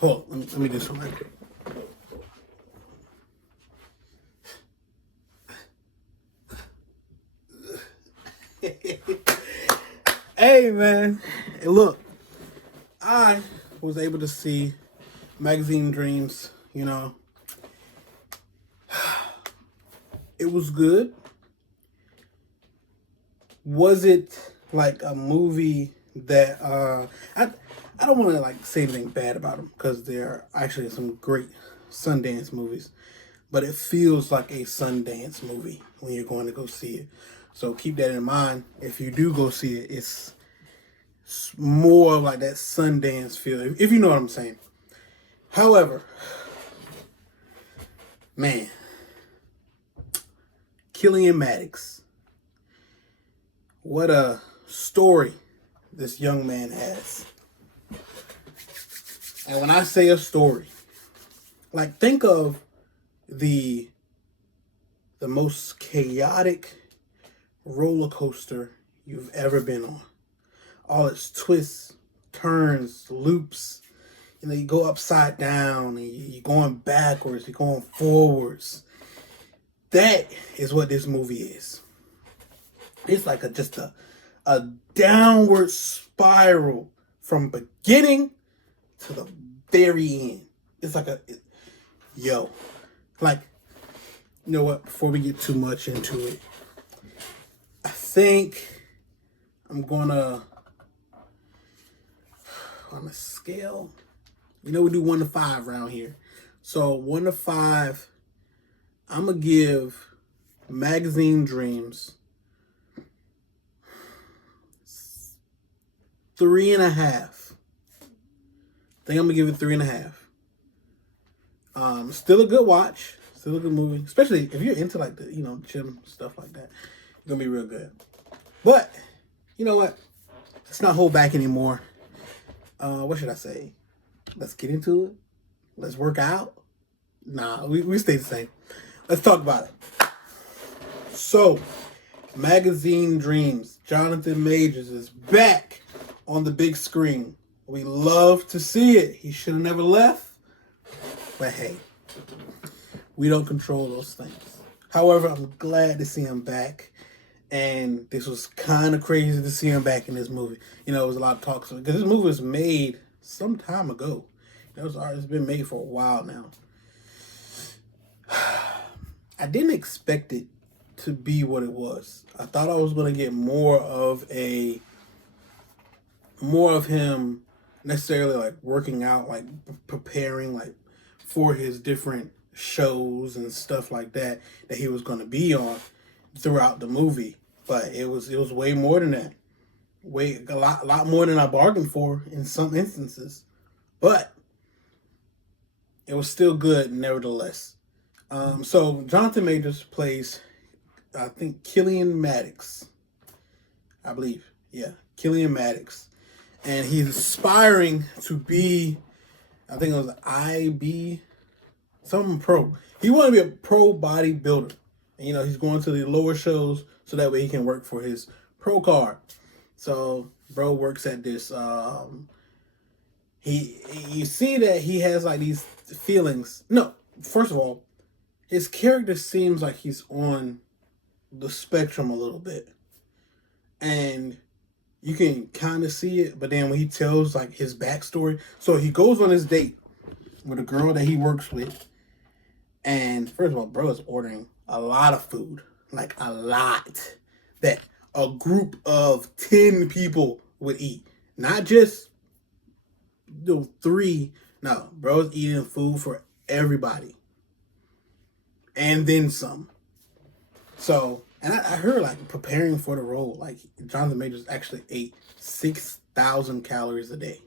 Hold on, let me do something right quick. Hey man, hey, look, I was able to see Magazine Dreams. It was good. Was it like a movie that I don't want to like say anything bad about them because there are actually some great Sundance movies, but it feels like a Sundance movie when you're going to go see it. So keep that in mind. If you do go see it, it's more like that Sundance feel, if you know what I'm saying. However, man, Killian Maddox, what a story this young man has. And when I say a story, like think of the most chaotic roller coaster you've ever been on. All its twists, turns, loops. You go upside down, and you're going backwards, you're going forwards. That is what this movie is. It's like a downward spiral from beginning to the very end. It's like like, you know what? Before we get too much into it, I think I'm gonna, on a scale, we do 1 to 5 around here. So 1 to 5, I'm gonna give Magazine Dreams 3.5. I think I'm gonna give it 3.5. Still a good watch, still a good movie, especially if you're into like the gym stuff like that. It's gonna be real good. But you know what? Let's not hold back anymore. What should I say? Let's get into it. Let's work out. Nah, we stay the same. Let's talk about it. So, Magazine Dreams, Jonathan Majors is back on the big screen. We love to see it. He should have never left. But hey, we don't control those things. However, I'm glad to see him back. And this was kind of crazy to see him back in this movie. It was a lot of talk. Because this movie was made some time ago. It's been made for a while now. I didn't expect it to be what it was. I thought I was going to get more of him necessarily like working out, like preparing like for his different shows and stuff like that he was going to be on throughout the movie. But it was way more than that. A lot more than I bargained for in some instances. But it was still good nevertheless. So Jonathan Majors plays, I think, Killian Maddox. I believe. Yeah, Killian Maddox. And he's aspiring to be, I think it was IB, something pro. He wanted to be a pro bodybuilder. And, he's going to the lower shows so that way he can work for his pro card. So, bro works at this. You see that he has like these feelings. No, first of all, his character seems like he's on the spectrum a little bit. And you can kind of see it, but then when he tells like his backstory, so he goes on his date with a girl that he works with, and first of all, bro is ordering a lot of food, like a lot that a group of 10 people would eat, not just 3. No, bro's eating food for everybody, and then some. So. And I heard, like, preparing for the role, like, Jonathan Majors actually ate 6,000 calories a day.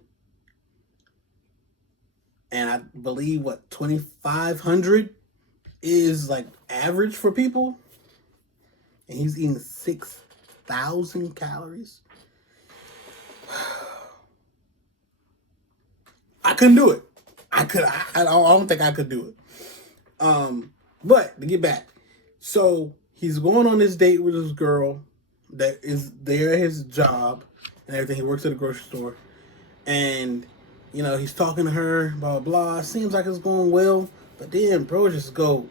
And I believe, 2,500 is, like, average for people? And he's eating 6,000 calories? I couldn't do it. I don't think I could do it. But, to get back. So he's going on this date with this girl that is there at his job and everything. He works at a grocery store. And He's talking to her, blah, blah. Seems like it's going well. But then, bro, just go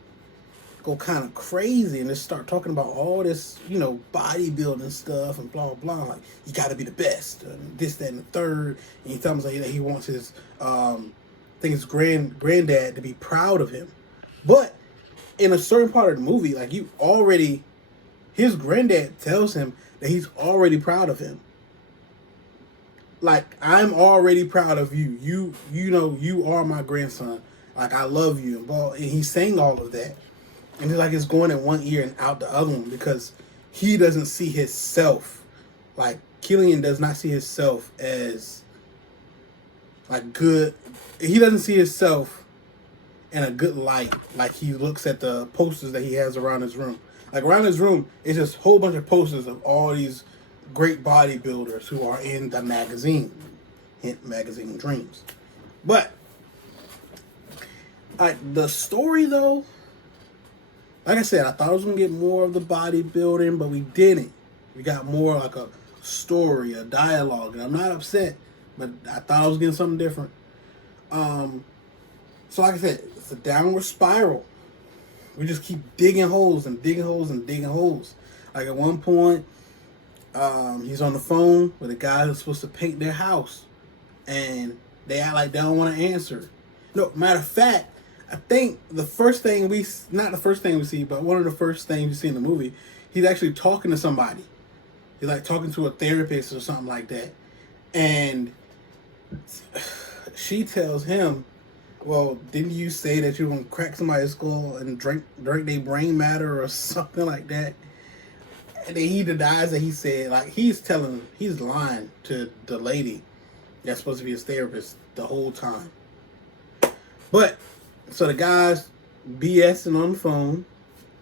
kind of crazy and just start talking about all this, bodybuilding stuff and blah, blah. Like, you got to be the best. And this, that, and the third. And he tells me that he wants his, I think his granddad to be proud of him. But in a certain part of the movie, like, his granddad tells him that he's already proud of him. Like, I'm already proud of you. You are my grandson. Like, I love you. And he's saying all of that. And it's like it's going in one ear and out the other one because he doesn't see himself. Like, Killian does not see himself as, like, good. He doesn't see himself in a good light. Like, he looks at the posters that he has around his room. Like, around his room, it's just a whole bunch of posters of all these great bodybuilders who are in the magazine. Hint Magazine Dreams. But, like, the story, though, like I said, I thought I was going to get more of the bodybuilding, but we didn't. We got more like a story, a dialogue, and I'm not upset, but I thought I was getting something different. So like I said, it's a downward spiral. We just keep digging holes and digging holes and digging holes. Like at one point, he's on the phone with a guy who's supposed to paint their house, and they act like they don't want to answer. No, matter of fact, I think not the first thing we see, but one of the first things you see in the movie, he's actually talking to somebody. He's like talking to a therapist or something like that. And she tells him, well, didn't you say that you were going to crack somebody's skull and drink their brain matter or something like that? And then he denies that he said, like, he's lying to the lady that's supposed to be his therapist the whole time. But, so the guy's BSing on the phone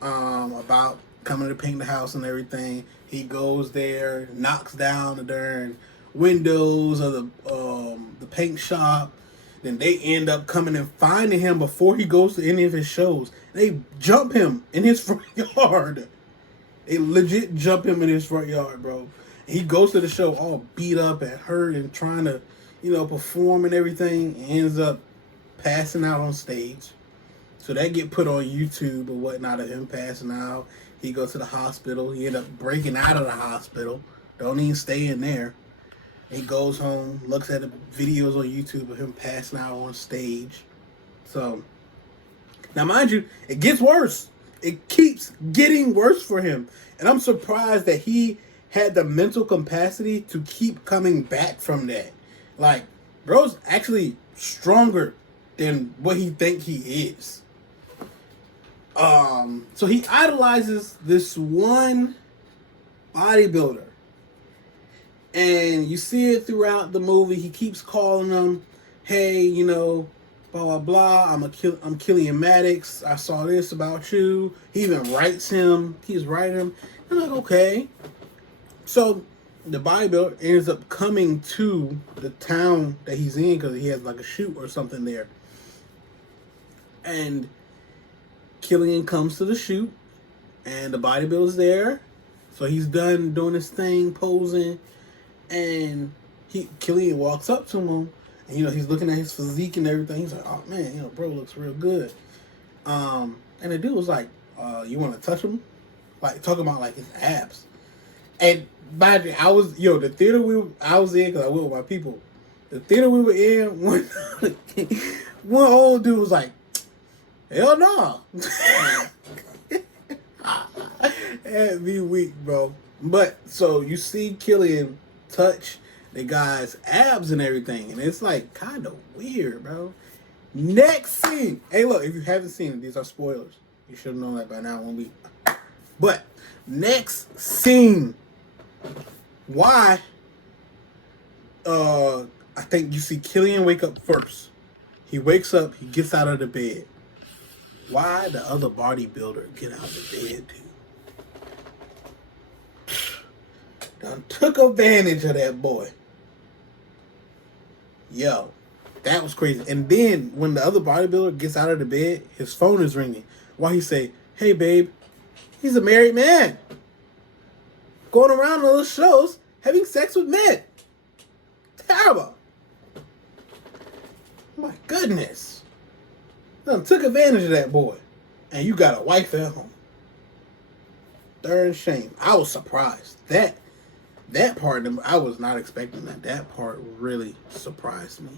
about coming to paint the house and everything. He goes there, knocks down the darn windows of the paint shop. Then they end up coming and finding him before he goes to any of his shows. They jump him in his front yard. They legit jump him in his front yard, bro. He goes to the show all beat up and hurt and trying to, perform and everything. And ends up passing out on stage. So that get put on YouTube or whatnot of him passing out. He goes to the hospital. He end up breaking out of the hospital. Don't even stay in there. He goes home, looks at the videos on YouTube of him passing out on stage. So, now mind you, it gets worse. It keeps getting worse for him. And I'm surprised that he had the mental capacity to keep coming back from that. Like, bro's actually stronger than what he think he is. So he idolizes this one bodybuilder. And you see it throughout the movie. He keeps calling him, hey, blah, blah, blah. I'm Killian Maddox. I saw this about you. He even writes him. He's writing him. I'm like, okay. So the bodybuilder ends up coming to the town that he's in because he has like a shoot or something there. And Killian comes to the shoot, and the bodybuilder's there. So he's done doing his thing, posing, and Killian walks up to him, and he's looking at his physique and everything. He's like, oh man, bro looks real good. And the dude was like, you want to touch him? Like, talking about like his abs. And by the the theater I was in, because I went with my people. The theater we were in, one old dude was like, hell no. That'd be weak, bro. But, so you see Killian touch the guy's abs and everything, and it's like kind of weird, bro. Next scene. Hey, look, if you haven't seen it, these are spoilers. You should have known that by now. But, next scene. Why? I think you see Killian wake up first. He wakes up, he gets out of the bed. Why the other bodybuilder get out of the bed, dude? Done took advantage of that boy. Yo, that was crazy. And then when the other bodybuilder gets out of the bed, his phone is ringing. Why he say, hey babe, he's a married man. Going around on those shows having sex with men. Terrible. My goodness. Done took advantage of that boy. And you got a wife at home. Darn shame. I was surprised. That part, I was not expecting that. That part really surprised me.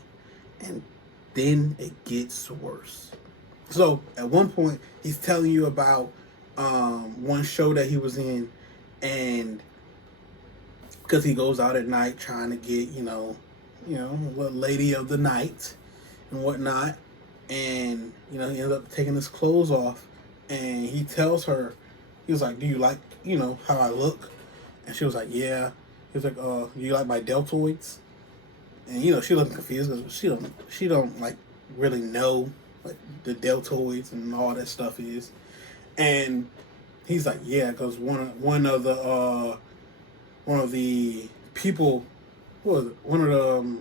And then it gets worse. So at one point, he's telling you about one show that he was in, and because he goes out at night trying to get, what lady of the night and whatnot, and he ends up taking his clothes off, and he tells her, he was like, "Do you like, how I look?" And she was like, "Yeah." He was like, "Do you like my deltoids?" And she looking confused because she don't like really know what the deltoids and all that stuff is. And he's like, "Yeah," because one of the people, what was it? One of the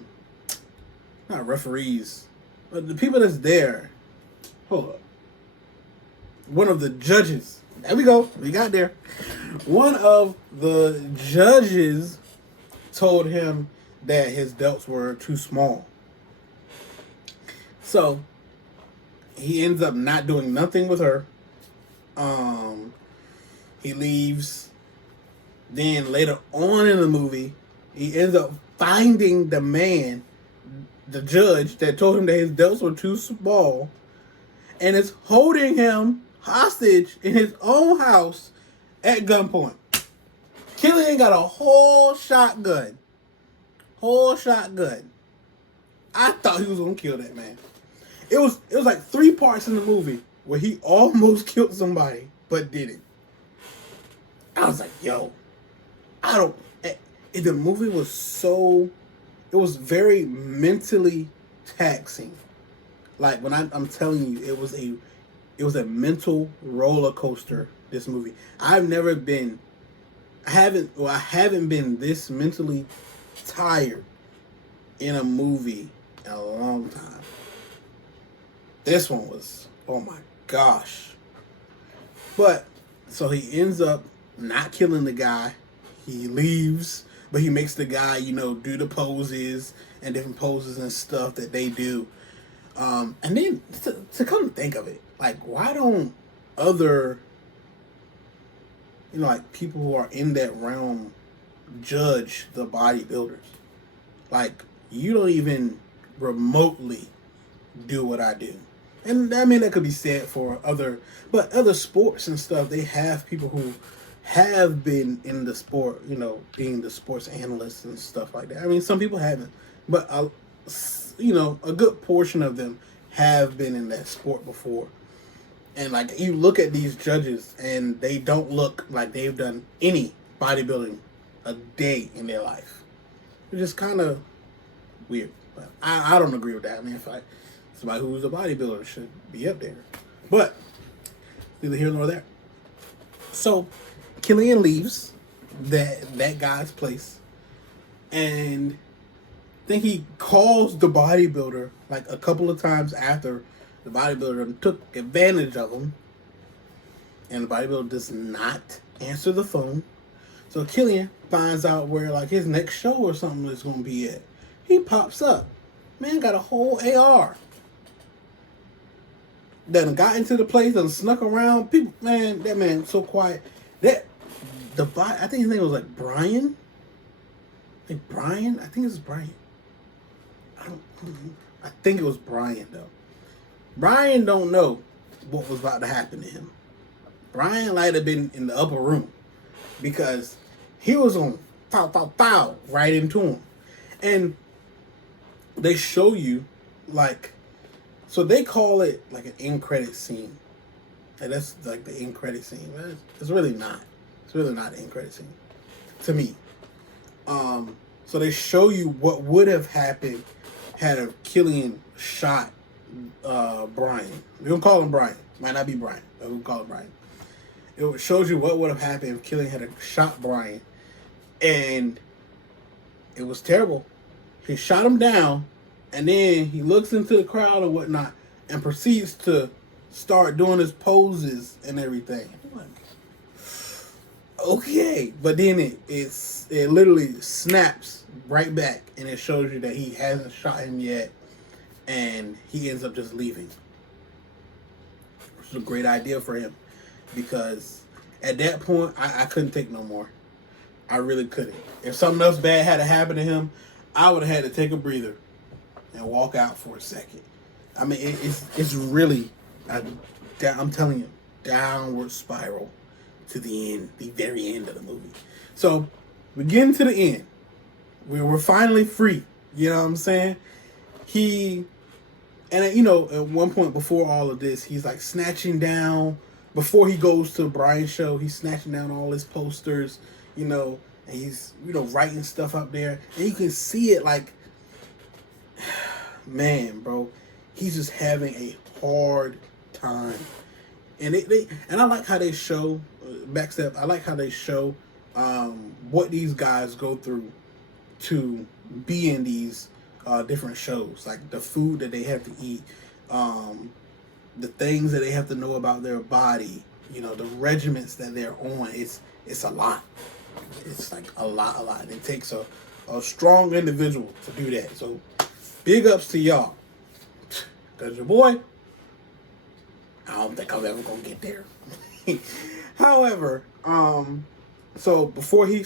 not referees, but the people that's there. Hold up. One of the judges. There we go. We got there. One of the judges told him that his delts were too small. So he ends up not doing nothing with her. He leaves. Then later on in the movie, he ends up finding the man, the judge that told him that his delts were too small, and is holding him hostage in his own house at gunpoint. Killian got a whole shotgun. I thought he was gonna kill that man. It was like 3 parts in the movie where he almost killed somebody but didn't. I was like, yo, the movie was it was very mentally taxing. Like when I'm telling you, it was a mental roller coaster. This movie, I haven't been this mentally tired in a movie in a long time. This one was, oh my gosh. But so he ends up not killing the guy. He leaves, but he makes the guy, do the poses and different poses and stuff that they do. And then to come to think of it, like, why don't other, like people who are in that realm judge the bodybuilders? Like, you don't even remotely do what I do. And I mean, that could be said for other sports and stuff. They have people who have been in the sport, being the sports analysts and stuff like that. I mean, some people haven't, but a good portion of them have been in that sport before. And like, you look at these judges and they don't look like they've done any bodybuilding a day in their life. It's just kind of weird. But I don't agree with that. I mean, if somebody who's a bodybuilder should be up there. But neither here nor there. So Killian leaves that guy's place, and then he calls the bodybuilder like a couple of times after the bodybuilder took advantage of him, and the bodybuilder does not answer the phone. So Killian finds out where like his next show or something is going to be at. He pops up. Man got a whole AR. Done got into the place, done snuck around. People, man, that man so quiet. I think his name was like Brian. I think it's Brian. I think it was Brian though. Brian don't know what was about to happen to him. Brian might have been in the upper room because he was on foul right into him. And they show you like, so they call it like an end credit scene. And that's like the end credit scene. It's really not. It's really not an end credit scene to me. So they show you what would have happened had a Killian shot Brian. We're gonna call him Brian. Might not be Brian, but we'll call him Brian. It shows you what would have happened if Killian had shot Brian. And it was terrible. He shot him down, and then he looks into the crowd and whatnot and proceeds to start doing his poses and everything. I'm like, okay. But then it literally snaps right back, and it shows you that he hasn't shot him yet. and he ends up just leaving. Which is a great idea for him because at that point I couldn't take no more. I really couldn't. If something else bad had to happen to him, I would have had to take a breather and walk out for a second. I mean, it's really, I'm telling you, downward spiral to the end, the very end of the movie. So we get into the end. We were finally free. You know what I'm saying? And you know, at one point before all of this, he's like snatching down, before he goes to Brian's show, he's snatching down all his posters, you know, and he's, you know, writing stuff up there. And you can see it like, man, bro, he's just having a hard time. And and I like how they show, backstep, I like how they show what these guys go through to be in these different shows, like the food that they have to eat, the things that they have to know about their body, you know, the regiments that they're on. It's a lot. It's like a lot. It takes a strong individual to do that. So big ups to y'all. Cause your boy, I don't think I'm ever gonna get there. However, so before he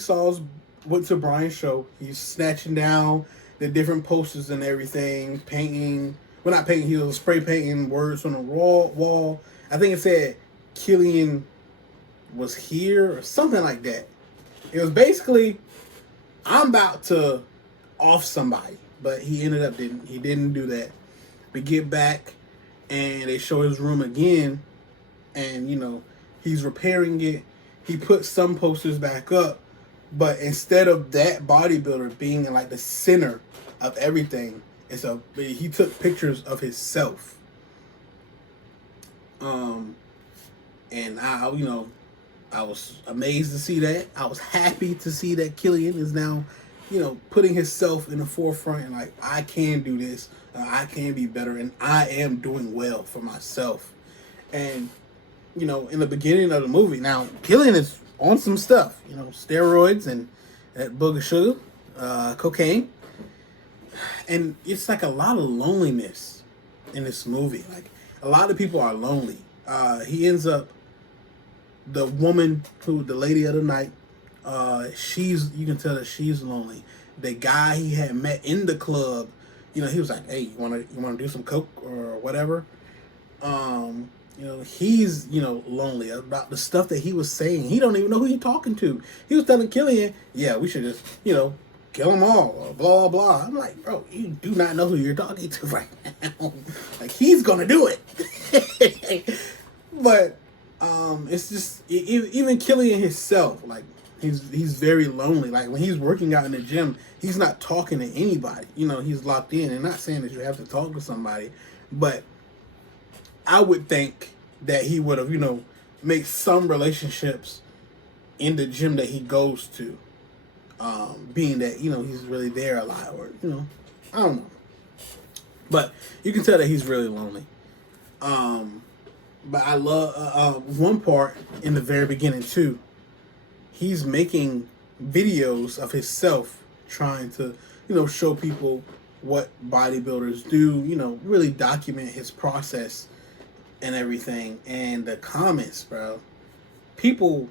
went to Brian's show, he's snatching down the different posters and everything, painting. Well, not painting. He was spray painting words on the wall. I think it said Killian was here or something like that. It was basically, I'm about to off somebody, but he ended up didn't do that. We get back and they show his room again, and you know, he's repairing it. He put some posters back up, but instead of that bodybuilder being in like the center of everything, he took pictures of himself. And I was amazed to see that. I was happy to see that Killian is now, you know, putting himself in the forefront and like, I can do this, I can be better, and I am doing well for myself. And you know, in the beginning of the movie, now Killian is on some stuff, you know, steroids and that booger sugar, cocaine, and it's like a lot of loneliness in this movie. Like a lot of people are lonely. He ends up, the lady of the night, you can tell that she's lonely. The guy he had met in the club, you know, he was like, hey, you wanna do some coke or whatever? You know, he's, you know, lonely about the stuff that he was saying. He don't even know who he's talking to. He was telling Killian, yeah, we should just, you know, kill them all, or blah, blah, blah. I'm like, bro, you do not know who you're talking to right now. Like, he's gonna do it. But, it's just, even Killian himself, like, he's very lonely. Like, when he's working out in the gym, he's not talking to anybody. You know, he's locked in. And not saying that you have to talk to somebody, but I would think that he would have, you know, made some relationships in the gym that he goes to, being that, you know, he's really there a lot, or, you know, I don't know. But you can tell that he's really lonely. But I love one part in the very beginning, too. He's making videos of himself trying to, you know, show people what bodybuilders do, you know, really document his process and everything. And the comments, bro, people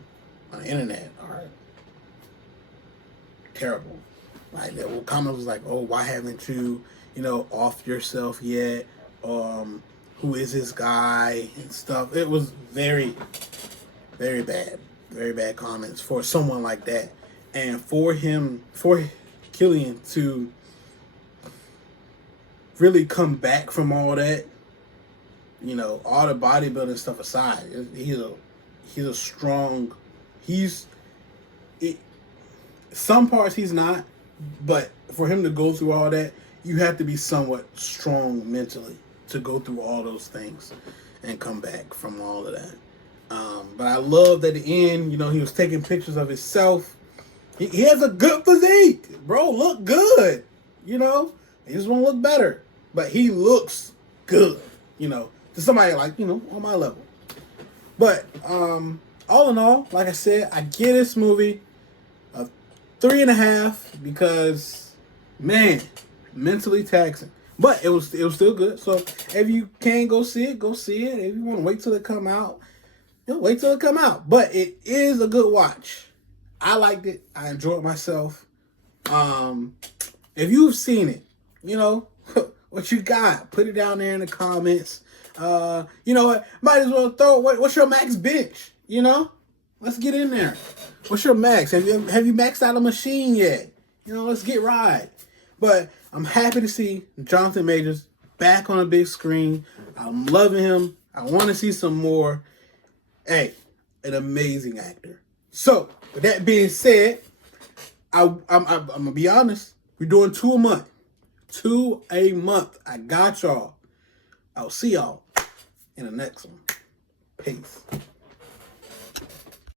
on the internet are terrible. Like, the comment was like, oh, why haven't you, you know, off yourself yet? Who is this guy and stuff? It was very, very bad. Very bad comments for someone like that. And for Killian to really come back from all that, you know, all the bodybuilding stuff aside, he's a strong, some parts he's not, but for him to go through all that, you have to be somewhat strong mentally to go through all those things and come back from all of that. But I love that at the end, you know, he was taking pictures of himself. He has a good physique, bro. Look good, you know. He just want to look better, but he looks good, you know, to somebody like, you know, on my level. But all in all, like I said, I give this movie a 3.5 because, man, mentally taxing. But it was still good. So if you can go see it, go see it. If you want to wait till it come out, wait till it come out. But it is a good watch. I liked it. I enjoyed myself. If you've seen it, what you got, put it down there in the comments. You know what? Might as well throw. What's your max bench? Let's get in there. What's your max? Have you maxed out a machine yet? Let's get right. But I'm happy to see Jonathan Majors back on a big screen. I'm loving him. I want to see some more. Hey, an amazing actor. So, with that being said, I'm gonna be honest. We're doing 2 a month. 2 a month. I got y'all. I'll see y'all in the next one. Peace.